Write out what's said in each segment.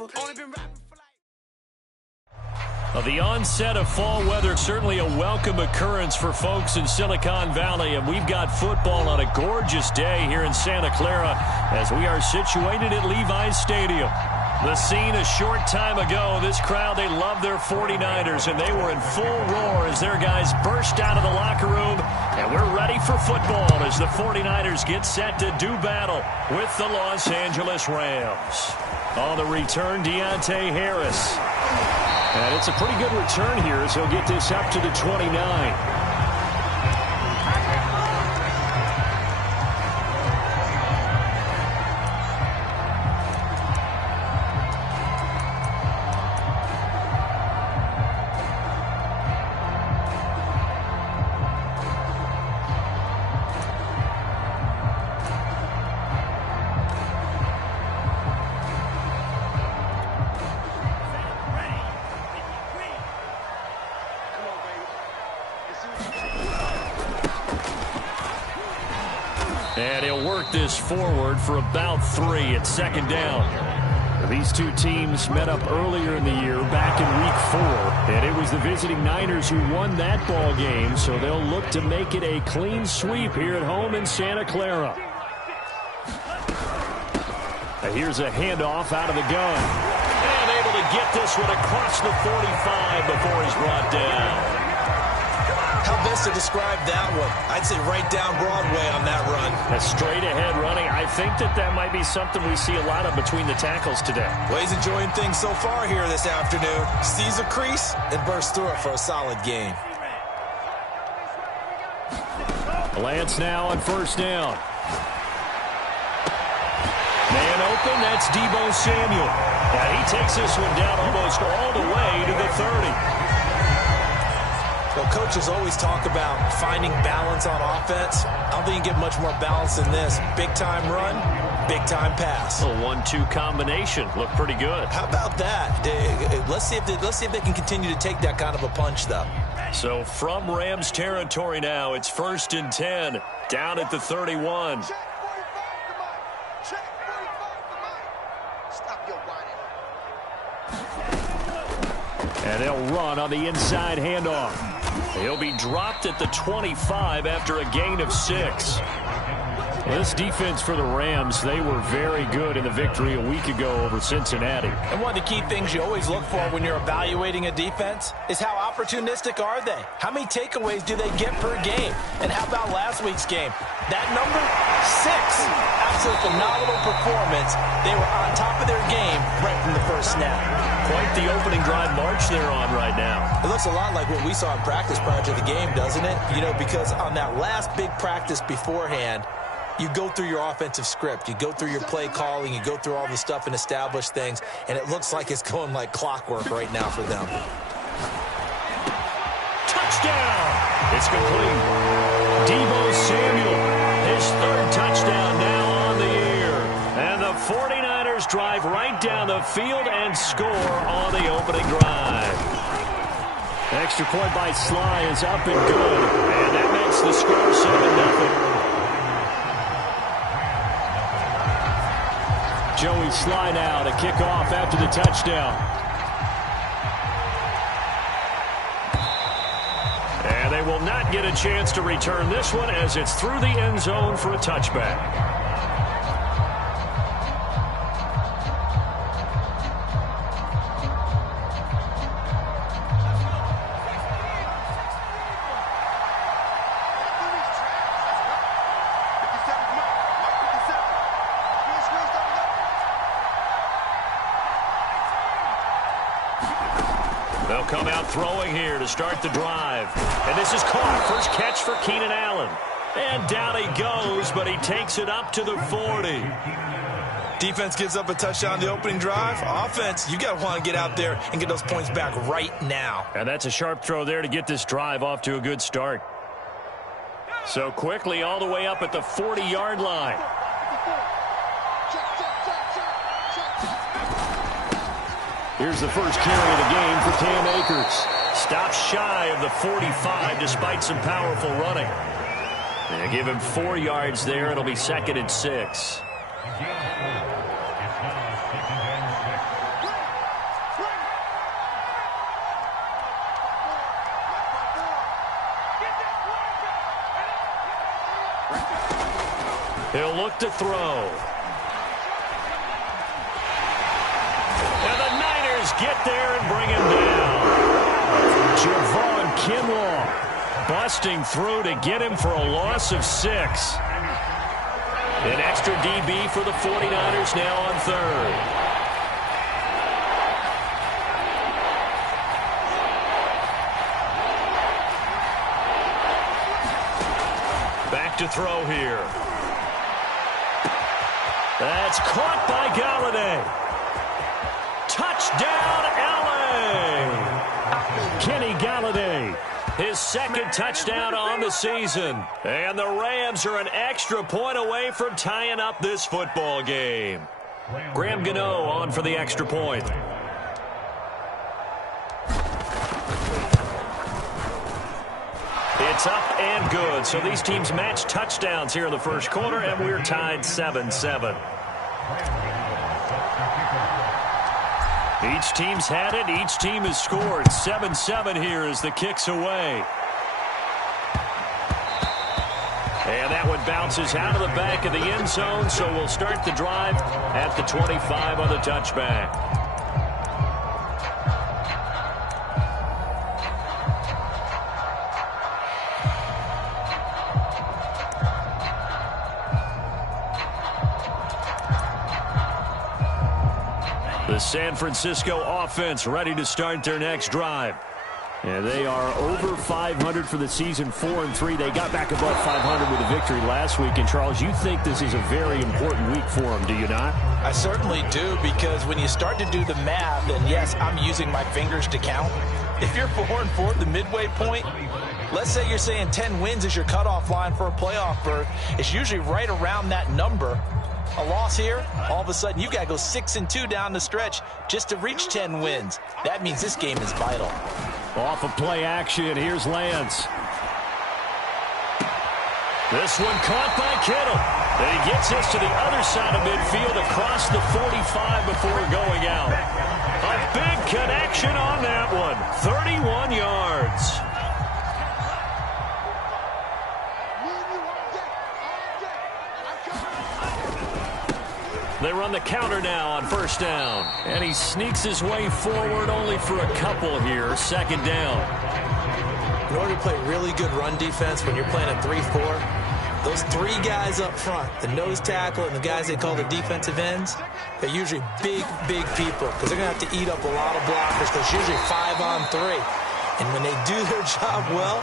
over. Only been rapping for The onset of fall weather, certainly a welcome occurrence for folks in Silicon Valley, and we've got football on a gorgeous day here in Santa Clara as we are situated at Levi's Stadium. The scene a short time ago, this crowd, they love their 49ers, and they were in full roar as their guys burst out of the locker room, and we're ready for football as the 49ers get set to do battle with the Los Angeles Rams. On the return, Deontay Harris. And it's a pretty good return here as he'll get this up to the 29. And he'll work this forward for about 3 at second down. These two teams met up earlier in the year, back in Week 4, and it was the visiting Niners who won that ball game, so they'll look to make it a clean sweep here at home in Santa Clara. Here's a handoff out of the gun. And able to get this one across the 45 before he's brought down. How best to describe that one? I'd say right down Broadway on that run. A straight-ahead running. I think that might be something we see a lot of between the tackles today. Well, he's enjoying things so far here this afternoon. Sees a crease and bursts through it for a solid gain. Lance now on first down. Man open, that's Deebo Samuel. And he takes this one down almost all the way to the 30. Well, coaches always talk about finding balance on offense. I don't think you get much more balance than this. Big-time run, big-time pass. A 1-2 combination. Looked pretty good. How about that? Let's see if they can continue to take that kind of a punch, though. So from Rams territory now, it's 1st and 10, down at the 31. And they'll run on the inside handoff. He'll be dropped at the 25 after a gain of 6. This defense for the Rams, they were very good in the victory a week ago over Cincinnati. And one of the key things you always look for when you're evaluating a defense is how opportunistic are they? How many takeaways do they get per game? And how about last week's game? That number, 6. Absolutely phenomenal performance. They were on top of their game right from the first snap. Quite the opening drive march they're on right now. It looks a lot like what we saw in practice prior to the game, doesn't it? You know, because on that last big practice beforehand, you go through your offensive script. You go through your play calling. You go through all the stuff and establish things. And it looks like it's going like clockwork right now for them. Touchdown! It's complete. Deebo Samuel, his 3rd touchdown now on the year. And the 49ers drive right down the field and score on the opening drive. Extra point by Sly is up and good. And that makes the score 7-0. Joey Sly now to kick off after the touchdown. And they will not get a chance to return this one as it's through the end zone for a touchback. They'll come out throwing here to start the drive. And this is caught. First catch for Keenan Allen. And down he goes, but he takes it up to the 40. Defense gives up a touchdown the opening drive. Offense, you got to want to get out there and get those points back right now. And that's a sharp throw there to get this drive off to a good start. So quickly all the way up at the 40-yard line. Here's the first carry of the game for Cam Akers. Stops shy of the 45 despite some powerful running. They give him 4 yards there. It'll be 2nd and 6. He'll look to throw. And the Niners get there and bring him down. Javon Kinlaw busting through to get him for a loss of 6. An extra DB for the 49ers now on third. Back to throw here. That's caught by Galladay. Touchdown, LA! Kenny Galladay, his second touchdown on the season. And the Rams are an extra point away from tying up this football game. Graham Gano on for the extra point. It's up and good. So these teams match touchdowns here in the first quarter, and we're tied 7-7. Each team's had it. Each team has scored. 7-7 here as the kick's away. And that one bounces out of the back of the end zone, so we'll start the drive at the 25 on the touchback. The San Francisco offense ready to start their next drive. And they are over 500 for the season, 4-3. They got back above 500 with a victory last week. And, Charles, you think this is a very important week for them, do you not? I certainly do, because when you start to do the math, and yes, I'm using my fingers to count. If you're 4-4 at the midway point, let's say you're saying 10 wins is your cutoff line for a playoff berth. It's usually right around that number. A loss here, all of a sudden you got to go 6-2 down the stretch just to reach 10 wins. That means this game is vital. Off of play action, here's Lance. This one caught by Kittle. And he gets this to the other side of midfield across the 45 before going out. A big connection on that one. 31 yards. They run the counter now on first down. And he sneaks his way forward only for a couple here. Second down. In order to play really good run defense when you're playing a 3-4, those three guys up front, the nose tackle and the guys they call the defensive ends, they're usually big people because they're going to have to eat up a lot of blockers because it's usually 5-on-3. And when they do their job well,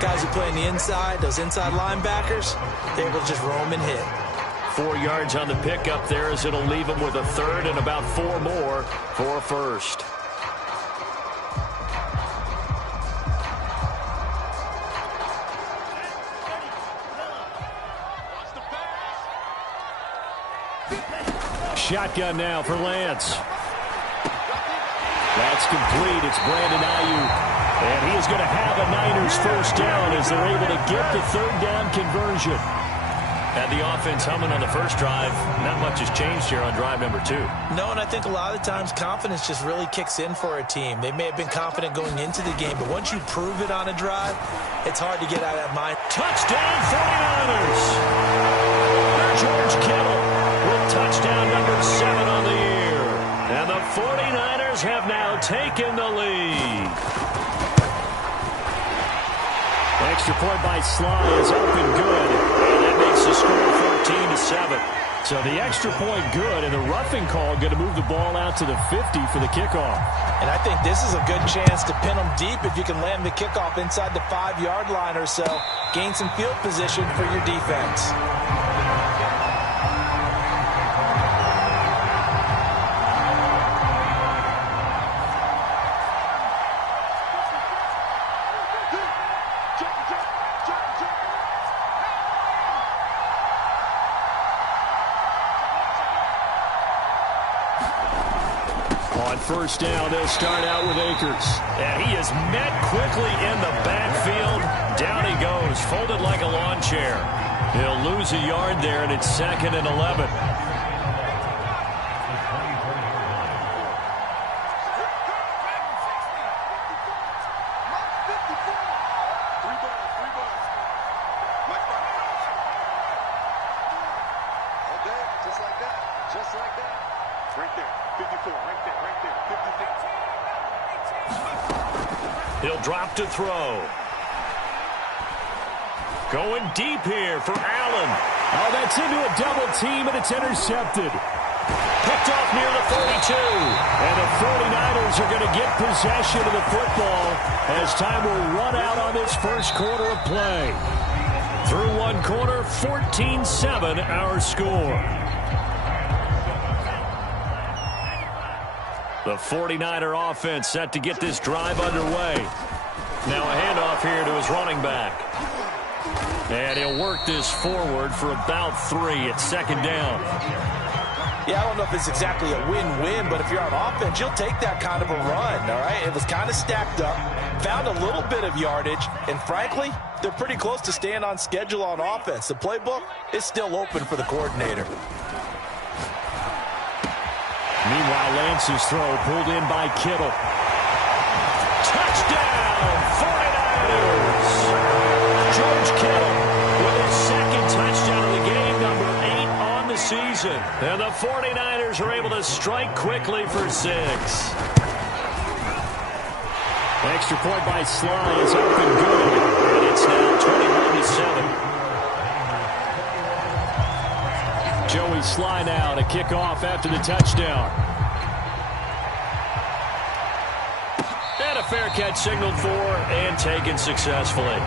guys who play on the inside, those inside linebackers, they're able to just roam and hit. 4 yards on the pickup there as it'll leave them with a third and about 4 more for a first. Shotgun now for Lance. That's complete. It's Brandon Ayuk. And he is going to have a Niners first down as they're able to get the third down conversion. Had the offense humming on the first drive. Not much has changed here on drive number 2. No, and I think a lot of the times confidence just really kicks in for a team. They may have been confident going into the game, but once you prove it on a drive, it's hard to get out of that mind. Touchdown 49ers! George Kittle with touchdown number 7 on the year. And the 49ers have now taken the lead. Extra point by Sly is up and good. And that makes the score 14-7. So the extra point good, and the roughing call going to move the ball out to the 50 for the kickoff. And I think this is a good chance to pin them deep if you can land the kickoff inside the 5-yard line or so. Gain some field position for your defense. First down, they'll start out with Akers. And he is met quickly in the backfield. Down he goes, folded like a lawn chair. He'll lose a yard there, and it's 2nd and 11. He'll drop to throw. Going deep here for Allen. Oh, that's into a double team, and it's intercepted. Picked off near the 42. And the 49ers are going to get possession of the football as time will run out on this first quarter of play. Through one quarter, 14-7 our score. The 49er offense set to get this drive underway. Now a handoff here to his running back. And he'll work this forward for about 3 at second down. Yeah, I don't know if it's exactly a win-win, but if you're on offense, you'll take that kind of a run, all right? It was kind of stacked up, found a little bit of yardage, and frankly, they're pretty close to staying on schedule on offense. The playbook is still open for the coordinator. Meanwhile, Lance's throw pulled in by Kittle. Touchdown, 49ers! George Kittle with his second touchdown of the game, number 8 on the season. And the 49ers are able to strike quickly for 6. Extra point by Sly is up and good. And it's now 21-7. Joey Sly now to kick off after the touchdown. And a fair catch signaled for and taken successfully.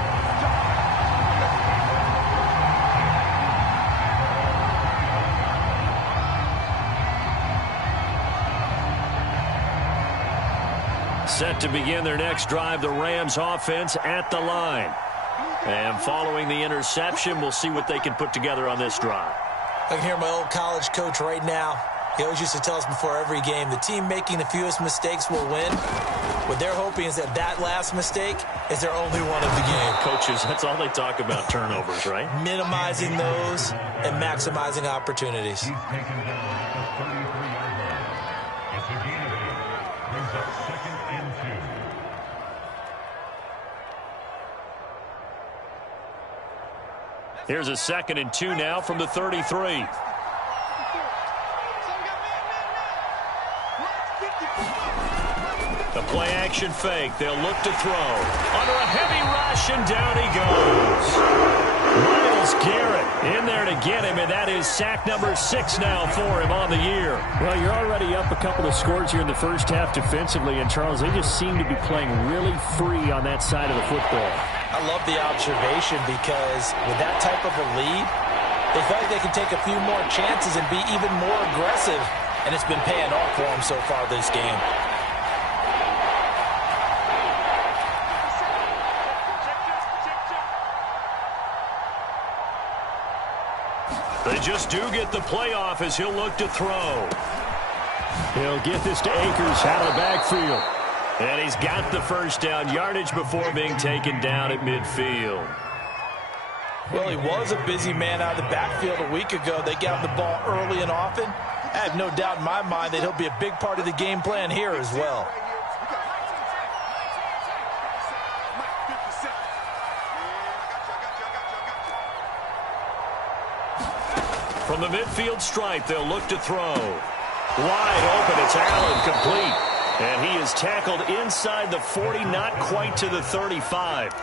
Set to begin their next drive, the Rams offense at the line. And following the interception, we'll see what they can put together on this drive. I can hear my old college coach right now. He always used to tell us before every game, the team making the fewest mistakes will win. What they're hoping is that that last mistake is their only one of the game. Coaches, that's all they talk about, turnovers, right? Minimizing those and maximizing opportunities. Here's a 2nd and 2 now from the 33. The play action fake. They'll look to throw. Under a heavy rush, and down he goes. Myles Garrett in there to get him, and that is sack number 6 now for him on the year. Well, you're already up a couple of scores here in the first half defensively, and Charles, they just seem to be playing really free on that side of the football. I love the observation because with that type of a lead, they feel like they can take a few more chances and be even more aggressive, and it's been paying off for them so far this game. They just do get the playoff as he'll look to throw. He'll get this to Akers out of the backfield. And he's got the first down, yardage before being taken down at midfield. Well, he was a busy man out of the backfield a week ago. They got the ball early and often. I have no doubt in my mind that he'll be a big part of the game plan here as well. From the midfield stripe, they'll look to throw. Wide open, it's Allen, complete. And he is tackled inside the 40, not quite to the 35.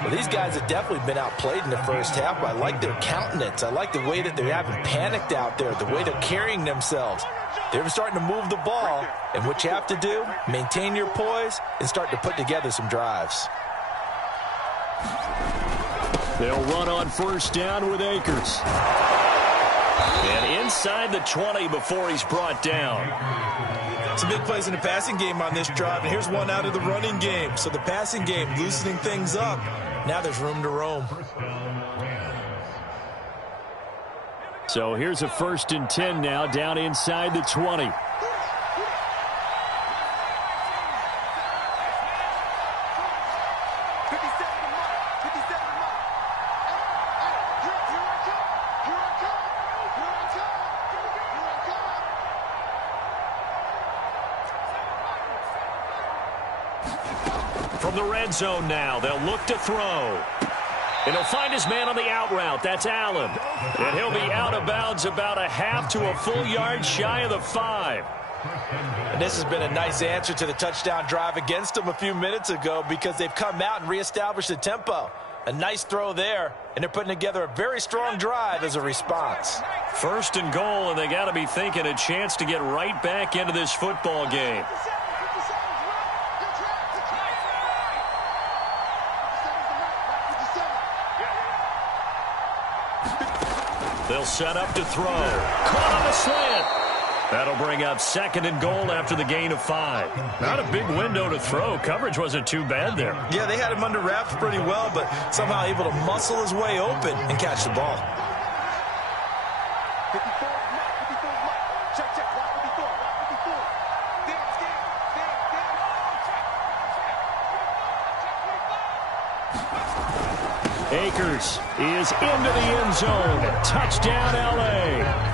Well, these guys have definitely been outplayed in the first half, but I like their countenance. I like the way that they haven't panicked out there, the way they're carrying themselves. They're starting to move the ball, and what you have to do, maintain your poise and start to put together some drives. They'll run on first down with Akers. And inside the 20 before he's brought down. Some big plays in the passing game on this drive, and here's one out of the running game. So the passing game loosening things up. Now there's room to roam. So here's a 1st and 10 now down inside the 20. From the red zone now, they'll look to throw. And he'll find his man on the out route. That's Allen. And he'll be out of bounds about a half to a full yard shy of the 5. And this has been a nice answer to the touchdown drive against them a few minutes ago because they've come out and reestablished the tempo. A nice throw there, and they're putting together a very strong drive as a response. 1st and goal, and they got to be thinking a chance to get right back into this football game. They'll set up to throw. Caught on a slant. That'll bring up 2nd and goal after the gain of 5. Not a big window to throw. Coverage wasn't too bad there. Yeah, they had him under wraps pretty well, but somehow able to muscle his way open and catch the ball. Akers is into the end zone. Touchdown, L.A.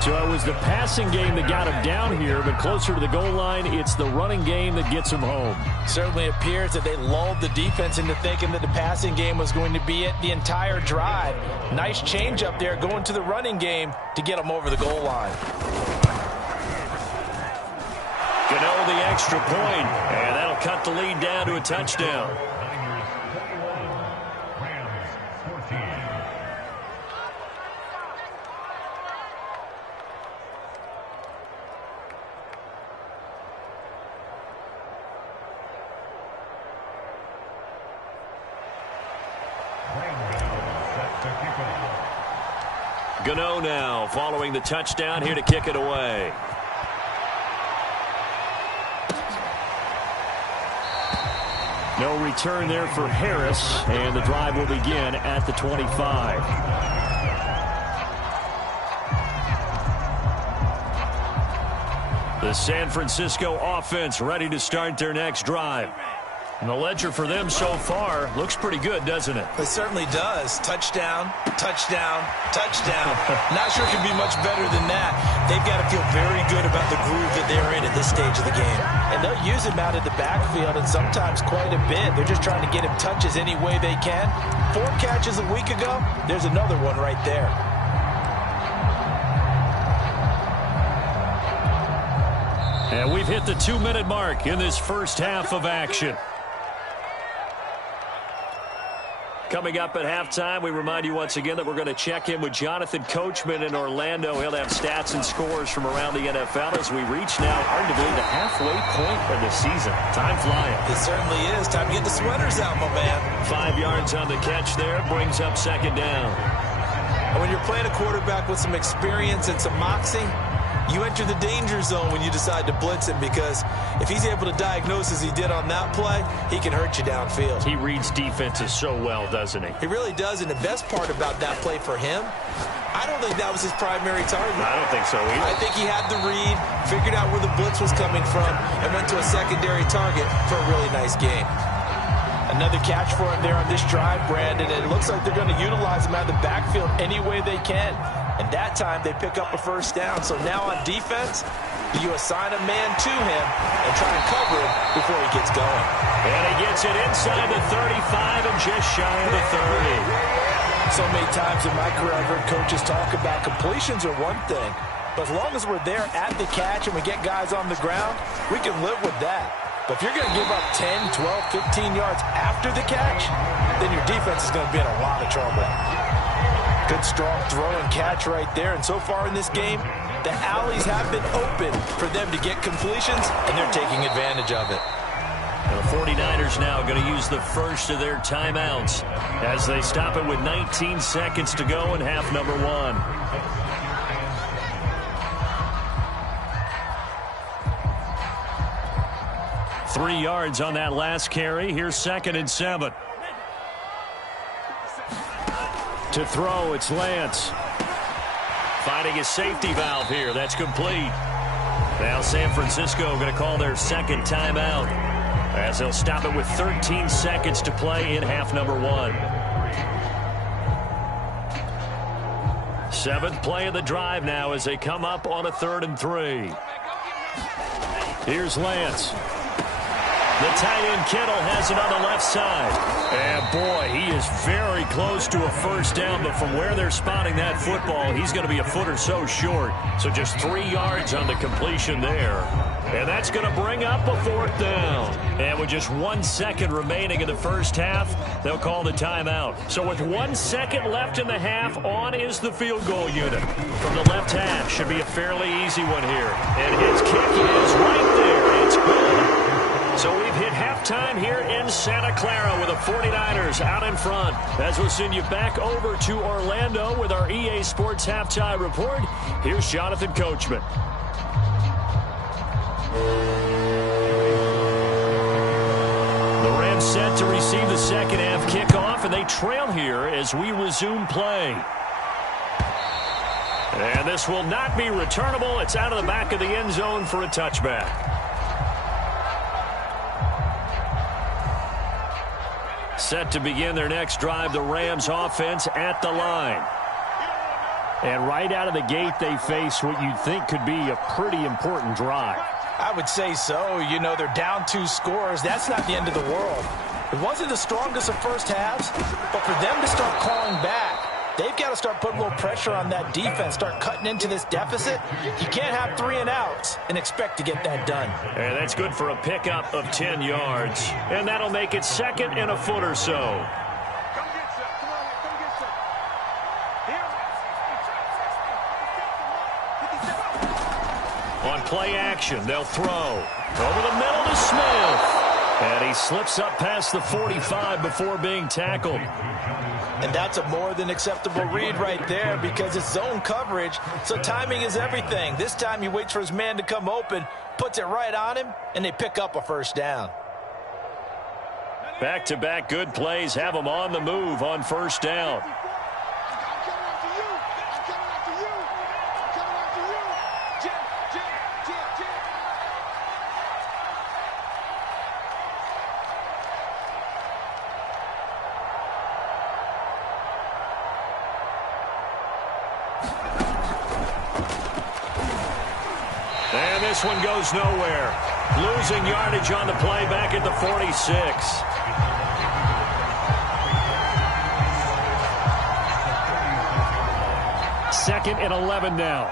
So it was the passing game that got him down here, but closer to the goal line, it's the running game that gets him home. Certainly appears that they lulled the defense into thinking that the passing game was going to be it the entire drive. Nice change up there going to the running game to get them over the goal line. Gano the extra point, and that'll cut the lead down to a touchdown. Gano now following the touchdown here to kick it away. No return there for Harris, and the drive will begin at the 25. The San Francisco offense ready to start their next drive. And the ledger for them so far looks pretty good, doesn't it? It certainly does. Touchdown, touchdown, touchdown. Not sure it can be much better than that. They've got to feel very good about the groove that they're in at this stage of the game. And they'll use him out of the backfield, and sometimes quite a bit. They're just trying to get him touches any way they can. 4 catches a week ago, there's another one right there. And we've hit the 2-minute mark in this first half of action. Coming up at halftime, we remind you once again that we're going to check in with Jonathan Coachman in Orlando. He'll have stats and scores from around the NFL as we reach now, hard to believe, the halfway point of the season. Time flying. It certainly is. Time to get the sweaters out, my man. 5 yards on the catch there, brings up 2nd down. And when you're playing a quarterback with some experience and some moxie, you enter the danger zone when you decide to blitz him, because if he's able to diagnose as he did on that play, he can hurt you downfield. He reads defenses so well, doesn't he? He really does, and the best part about that play for him, I don't think that was his primary target. I don't think so either. I think he had the read, figured out where the blitz was coming from, and went to a secondary target for a really nice game. Another catch for him there on this drive, Brandon, and it looks like they're going to utilize him out of the backfield any way they can. And that time they pick up a 1st down. So now on defense, you assign a man to him and try and cover him before he gets going. And he gets it inside the 35 and just shy of the 30. So many times in my career I've heard coaches talk about completions are one thing, but as long as we're there at the catch and we get guys on the ground, we can live with that. But if you're going to give up 10, 12, 15 yards after the catch, then your defense is going to be in a lot of trouble. Good, strong throw and catch right there. And so far in this game, the alleys have been open for them to get completions, and they're taking advantage of it. And the 49ers now going to use the first of their timeouts as they stop it with 19 seconds to go in half number 1. Three yards on that last carry. Here's 2nd and 7. To throw, it's Lance. Finding a safety valve here. That's complete. Now San Francisco going to call their 2nd timeout as they'll stop it with 13 seconds to play in half number 1. 7th play of the drive now as they come up on a 3rd and 3. Here's Lance. The tight end Kittle has it on the left side. And, boy, he is very close to a first down, but from where they're spotting that football, he's going to be a foot or so short. So just 3 yards on the completion there. And that's going to bring up a 4th down. And with just 1 second remaining in the first half, they'll call the timeout. So with 1 second left in the half, on is the field goal unit. From the left half, should be a fairly easy one here. And his kick is right there. It's good. So we've hit halftime here in Santa Clara with the 49ers out in front. As we'll send you back over to Orlando with our EA Sports Halftime Report, here's Jonathan Coachman. The Rams set to receive the second half kickoff, and they trail here as we resume play. And this will not be returnable. It's out of the back of the end zone for a touchback. Set to begin their next drive, the Rams offense at the line. And right out of the gate, they face what you'd think could be a pretty important drive. I would say so. You know, they're down 2 scores. That's not the end of the world. It wasn't the strongest of first halves, but for them to start clawing back, they've got to start putting a little pressure on that defense, start cutting into this deficit. You can't have 3 and outs and expect to get that done. And that's good for a pickup of 10 yards. And that'll make it 2nd and a foot or so. On play action, they'll throw. Over the middle to Smith. And he slips up past the 45 before being tackled. And that's a more than acceptable read right there because it's zone coverage, so timing is everything. This time he waits for his man to come open, puts it right on him, and they pick up a first down. Back-to-back good plays have them on the move on first down. And this one goes nowhere. Losing yardage on the play back at the 46. Second and 11 now.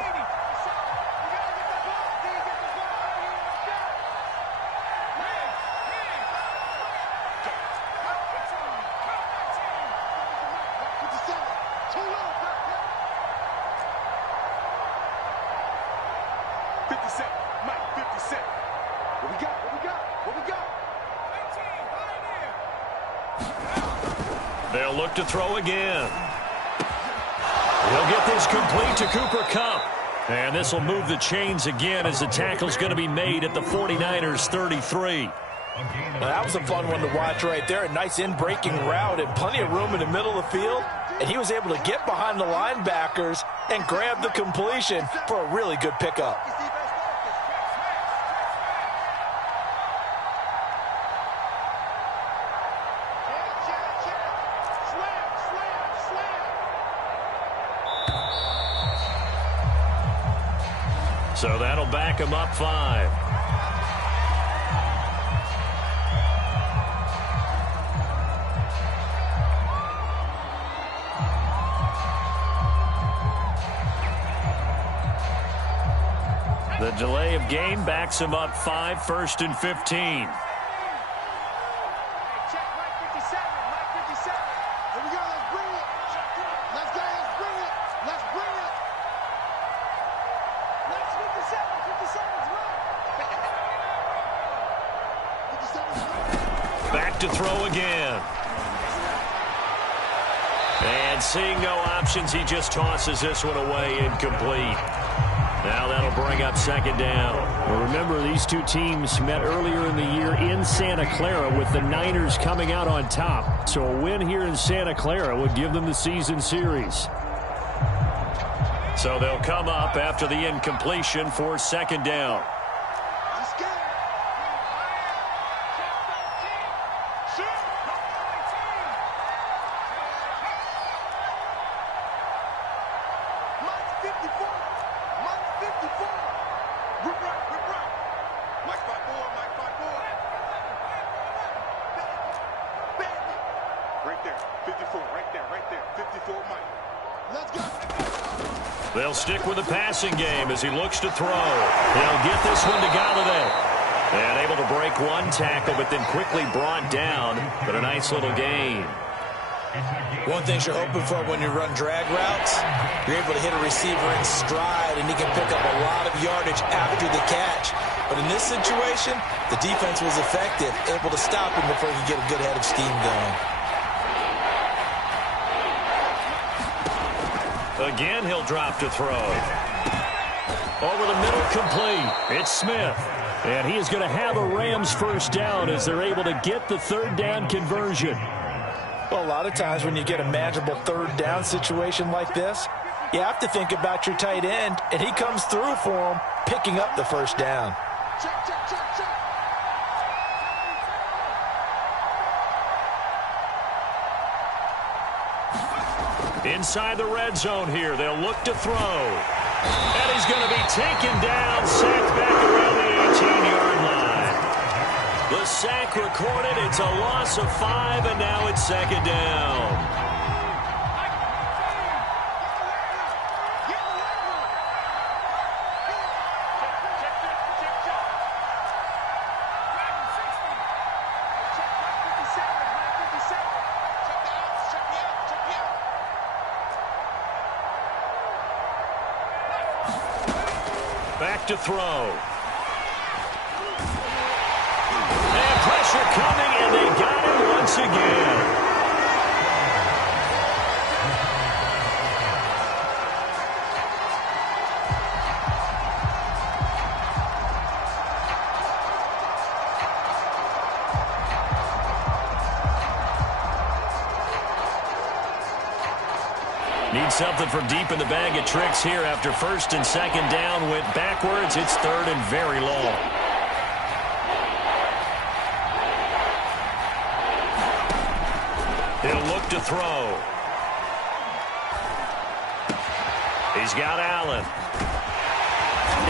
They'll look to throw again. He'll get this complete to Cooper Kupp. And this will move the chains again as the tackle's going to be made at the 49ers 33. Now, that was a fun one to watch right there. A nice in-breaking route and plenty of room in the middle of the field. And he was able to get behind the linebackers and grab the completion for a really good pickup. So that'll back him up 5. The delay of game backs him up 5, 1st and 15. To throw again. And seeing no options, he just tosses this one away incomplete. Now that'll bring up 2nd down. Well, remember, these two teams met earlier in the year in Santa Clara with the Niners coming out on top. So a win here in Santa Clara would give them the season series. So they'll come up after the incompletion for 2nd down. 54, right there. 54, Mike. Let's go. They'll stick with the passing game as he looks to throw. He'll get this one to Galladay. And able to break one tackle, but then quickly brought down. But a nice little gain. One thing you're hoping for when you run drag routes, you're able to hit a receiver in stride, and he can pick up a lot of yardage after the catch. But in this situation, the defense was effective, able to stop him before he could get a good head of steam going. Again, he'll drop to throw. Over the middle, complete. It's Smith. And he is going to have a Rams first down as they're able to get the third down conversion. Well, a lot of times when you get a manageable third down situation like this, you have to think about your tight end, and he comes through for him, picking up the first down. Inside the red zone here, they'll look to throw. And he's going to be taken down, sacked back around the 18-yard line. The sack recorded. It's a loss of 5, and now it's second down. Back to throw. And pressure coming, and they got him once again. Need something from deep in the bag of tricks here after first and second down went backwards. It's third and very long. He'll look to throw. He's got Allen.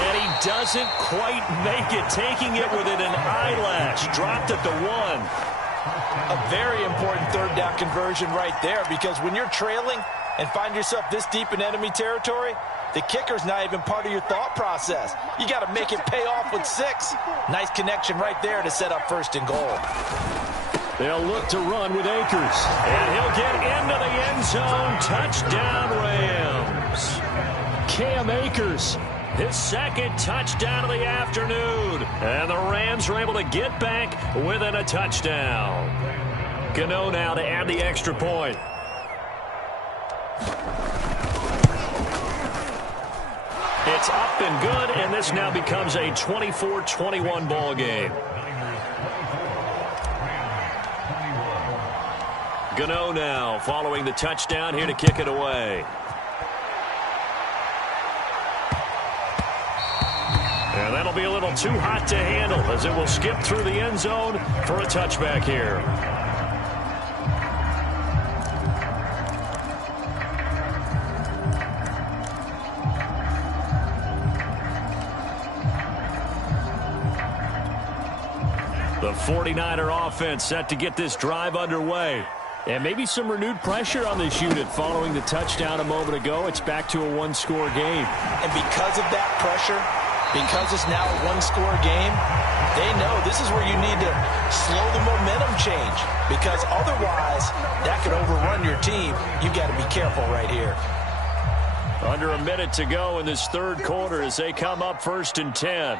And he doesn't quite make it, taking it within an eyelash. Dropped at the 1. A very important third down conversion right there, because when you're trailing and find yourself this deep in enemy territory, the kicker's not even part of your thought process. You got to make it pay off with 6. Nice connection right there to set up first and goal. They'll look to run with Akers. And he'll get into the end zone. Touchdown, Rams. Cam Akers. His second touchdown of the afternoon. And the Rams are able to get back within a touchdown. Gano now to add the extra point. It's up and good, and this now becomes a 24-21 ball game. Gano now following the touchdown here to kick it away. And that'll be a little too hot to handle as it will skip through the end zone for a touchback here. The 49er offense set to get this drive underway. And maybe some renewed pressure on this unit following the touchdown a moment ago. It's back to a one-score game. And because of that pressure, because it's now a one-score game, they know this is where you need to slow the momentum change, because otherwise that could overrun your team. You've got to be careful right here. Under a minute to go in this third quarter as they come up 1st and 10.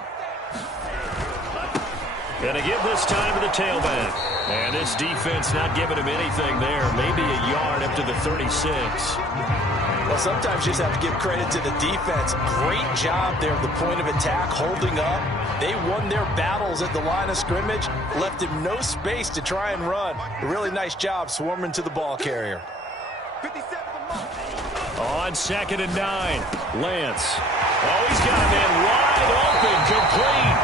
Going to give this time to the tailback. And this defense not giving him anything there. Maybe a yard up to the 36. Well, sometimes you just have to give credit to the defense. Great job there at the point of attack, holding up. They won their battles at the line of scrimmage, left him no space to try and run. A really nice job swarming to the ball carrier. On 2nd and 9, Lance. Oh, he's got a man wide open, complete.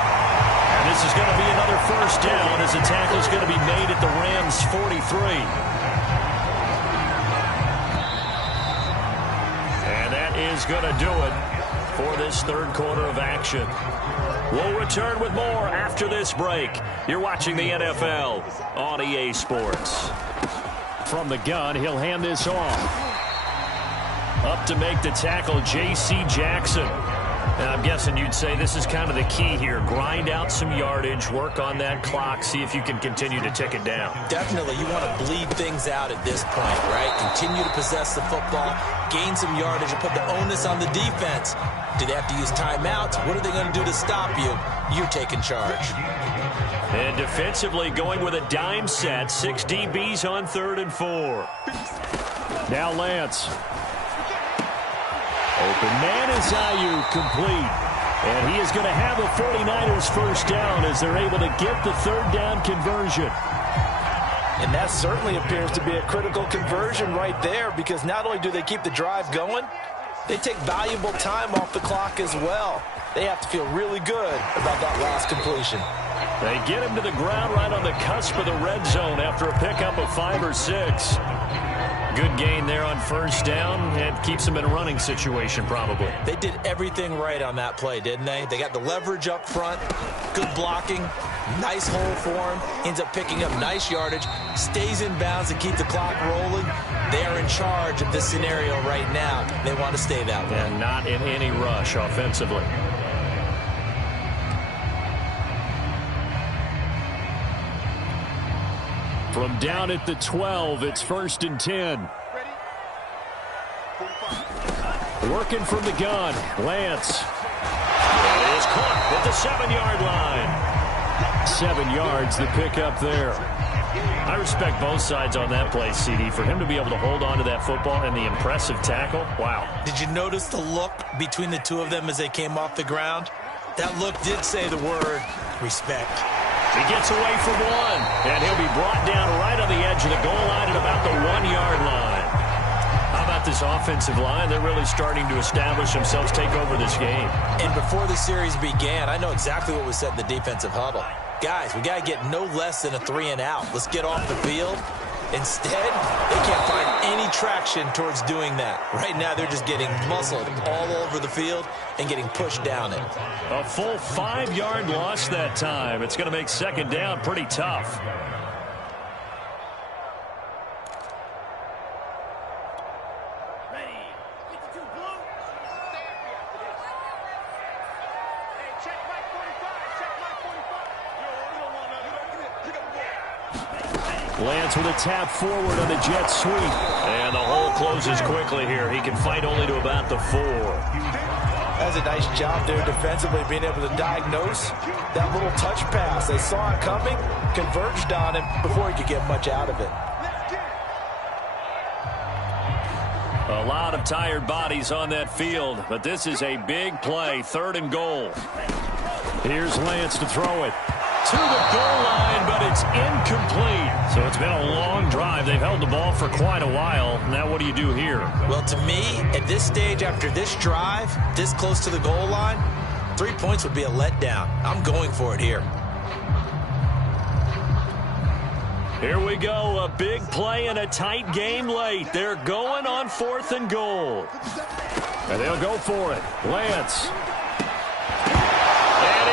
And this is going to be another first down as the tackle is going to be made at the Rams' 43. And that is going to do it for this third quarter of action. We'll return with more after this break. You're watching the NFL on EA Sports. From the gun, he'll hand this off. Up to make the tackle, J.C. Jackson. And I'm guessing you'd say this is kind of the key here. Grind out some yardage, work on that clock, see if you can continue to tick it down. Definitely, you want to bleed things out at this point, right? Continue to possess the football, gain some yardage, and put the onus on the defense. Do they have to use timeouts? What are they going to do to stop you? You're taking charge. And defensively going with a dime set. 6 DBs on 3rd and 4. Now Lance. Open man is Ayuk, complete. And he is going to have the 49ers first down as they're able to get the 3rd down conversion. And that certainly appears to be a critical conversion right there, because not only do they keep the drive going, they take valuable time off the clock as well. They have to feel really good about that last completion. They get him to the ground right on the cusp of the red zone after a pickup of 5 or 6. Good gain there on first down, and keeps them in a running situation probably. They did everything right on that play, didn't they? They got the leverage up front, good blocking, nice hole for him, ends up picking up nice yardage, stays in bounds to keep the clock rolling. They are in charge of this scenario right now. They want to stay that way. And not in any rush offensively. From down at the 12, it's 1st and 10. Working from the gun, Lance. It is caught at the 7-yard line. 7 yards, the pickup there. I respect both sides on that play, CD. For him to be able to hold on to that football and the impressive tackle, wow. Did you notice the look between the two of them as they came off the ground? That look did say the word respect. He gets away for 1, and he'll be brought down right on the edge of the goal line at about the 1-yard line. How about this offensive line? They're really starting to establish themselves, take over this game. And before the series began, I know exactly what was said in the defensive huddle. Guys, we got to get no less than a 3-and-out. Let's get off the field. Instead, they can't find any traction towards doing that. Right now, they're just getting muscled all over the field and getting pushed down it. A full 5-yard loss that time. It's going to make 2nd down pretty tough. Lance with a tap forward on the jet sweep. And the hole closes quickly here. He can fight only to about the 4. That's a nice job there defensively, being able to diagnose that little touch pass. They saw it coming, converged on it before he could get much out of it. A lot of tired bodies on that field, but this is a big play. 3rd and goal. Here's Lance to throw it. To the goal line, but it's incomplete. So it's been a long drive. They've held the ball for quite a while. Now what do you do here? Well, to me, at this stage, after this drive, this close to the goal line, 3 points would be a letdown. I'm going for it here. Here we go. A big play in a tight game late. They're going on 4th and goal. And they'll go for it. Lance.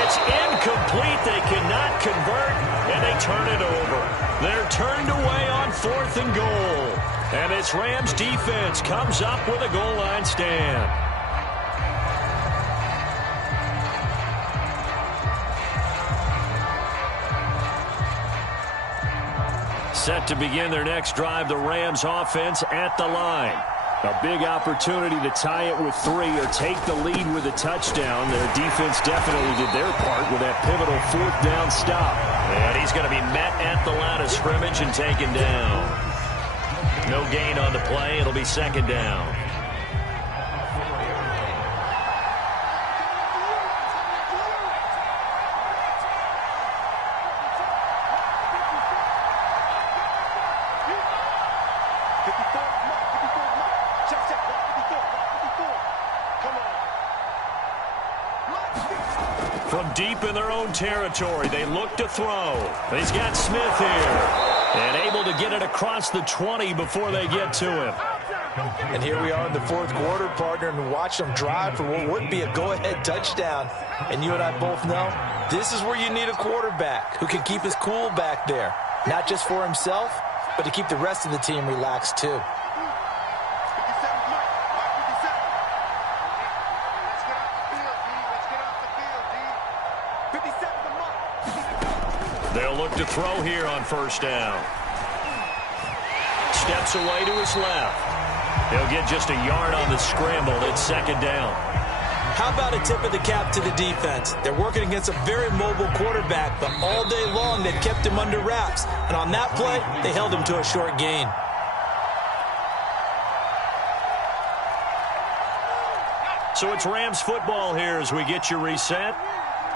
It's incomplete. They cannot convert, and they turn it over. They're turned away on 4th and goal. And this Rams defense comes up with a goal line stand. Set to begin their next drive, the Rams offense at the line. A big opportunity to tie it with 3 or take the lead with a touchdown. Their defense definitely did their part with that pivotal 4th down stop. And he's going to be met at the line of scrimmage and taken down. No gain on the play. It'll be 2nd down. From deep in their own territory, they look to throw. He's got Smith here. And able to get it across the 20 before they get to him. And here we are in the 4th quarter, partner, and watch them drive for what would be a go-ahead touchdown. And you and I both know this is where you need a quarterback who can keep his cool back there. Not just for himself, but to keep the rest of the team relaxed too. 57, Mike. Mike 57. Let's get off the field, D. Let's get off the field, D. 57 to Mike. They'll look to throw here on first down. Steps away to his left. He'll get just a yard on the scramble. It's second down. How about a tip of the cap to the defense? They're working against a very mobile quarterback, but all day long they've kept him under wraps. And on that play, they held him to a short gain. So it's Rams football here as we get you reset.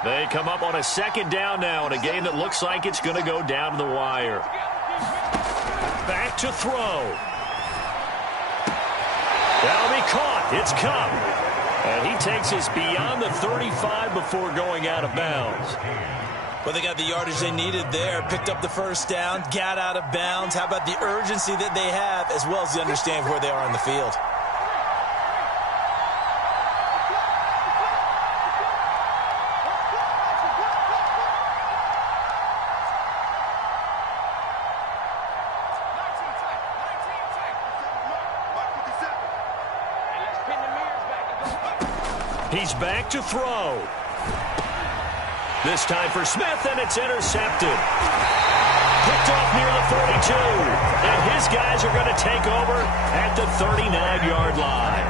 They come up on a second down now in a game that looks like it's going to go down to the wire. Back to throw. That'll be caught. It's Cup. And he takes us beyond the 35 before going out of bounds. Well, they got the yardage they needed there. Picked up the first down, got out of bounds. How about the urgency that they have, as well as the understanding of where they are on the field? He's back to throw. This time for Smith, and it's intercepted. Picked off near the 42. And his guys are going to take over at the 39-yard line.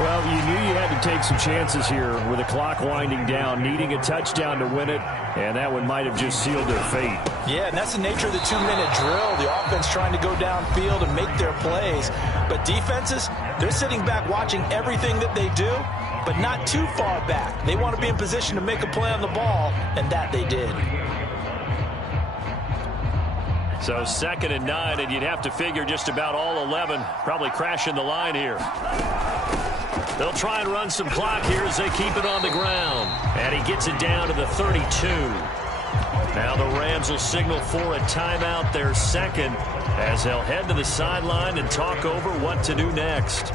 Well, you knew you had to take some chances here with the clock winding down, needing a touchdown to win it, and that one might have just sealed their fate. Yeah, and that's the nature of the 2-minute drill. The offense trying to go downfield and make their plays. But defenses, they're sitting back watching everything that they do, but not too far back. They want to be in position to make a play on the ball, and that they did. So 2nd and 9, and you'd have to figure just about all 11 probably crashing the line here. They'll try and run some clock here as they keep it on the ground. And he gets it down to the 32. Now the Rams will signal for a timeout, their second, as they'll head to the sideline and talk over what to do next.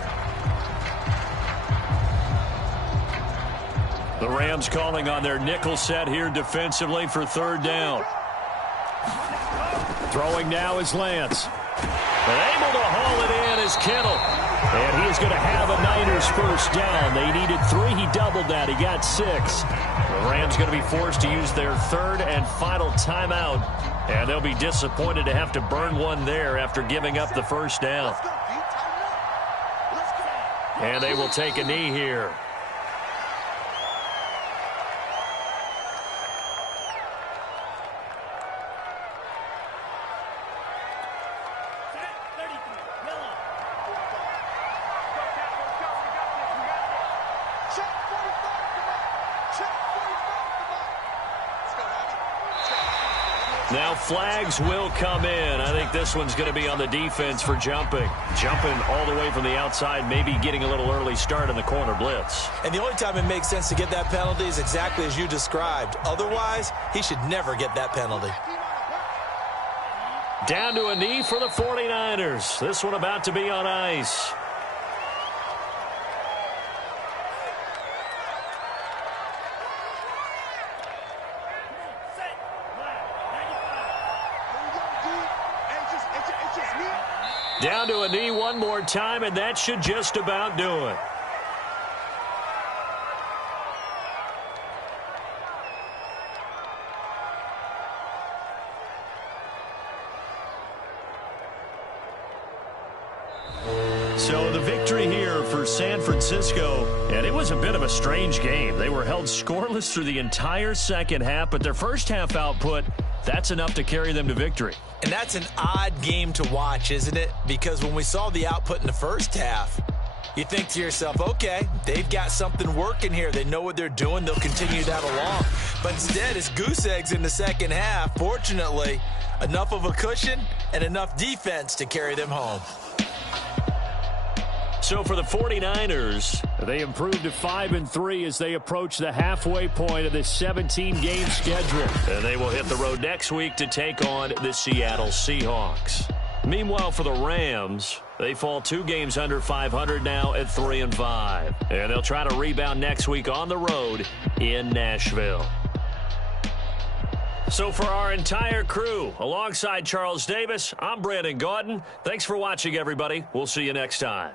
The Rams calling on their nickel set here defensively for 3rd down. Throwing now is Lance. And able to haul it in is Kittle. And he is going to have a Niners first down. They needed 3. He doubled that. He got 6. The Rams going to be forced to use their 3rd and final timeout. And they'll be disappointed to have to burn one there after giving up the first down. And they will take a knee here. Now flags will come in. I think this one's going to be on the defense for jumping. Jumping all the way from the outside, maybe getting a little early start in the corner blitz. And the only time it makes sense to get that penalty is exactly as you described. Otherwise, he should never get that penalty. Down to a knee for the 49ers. This one about to be on ice. Down to a knee one more time, and that should just about do it. So the victory here for San Francisco, and it was a bit of a strange game. They were held scoreless through the entire second half, but their first half output, that's enough to carry them to victory. And that's an odd game to watch, isn't it? Because when we saw the output in the first half, you think to yourself, okay, they've got something working here. They know what they're doing. They'll continue that along. But instead, it's goose eggs in the second half. Fortunately, enough of a cushion and enough defense to carry them home. So for the 49ers, they improved to 5-3 as they approach the halfway point of this 17-game schedule. And they will hit the road next week to take on the Seattle Seahawks. Meanwhile, for the Rams, they fall 2 games under 500 now at 3-5. And they'll try to rebound next week on the road in Nashville. So for our entire crew, alongside Charles Davis, I'm Brandon Gaudin. Thanks for watching, everybody. We'll see you next time.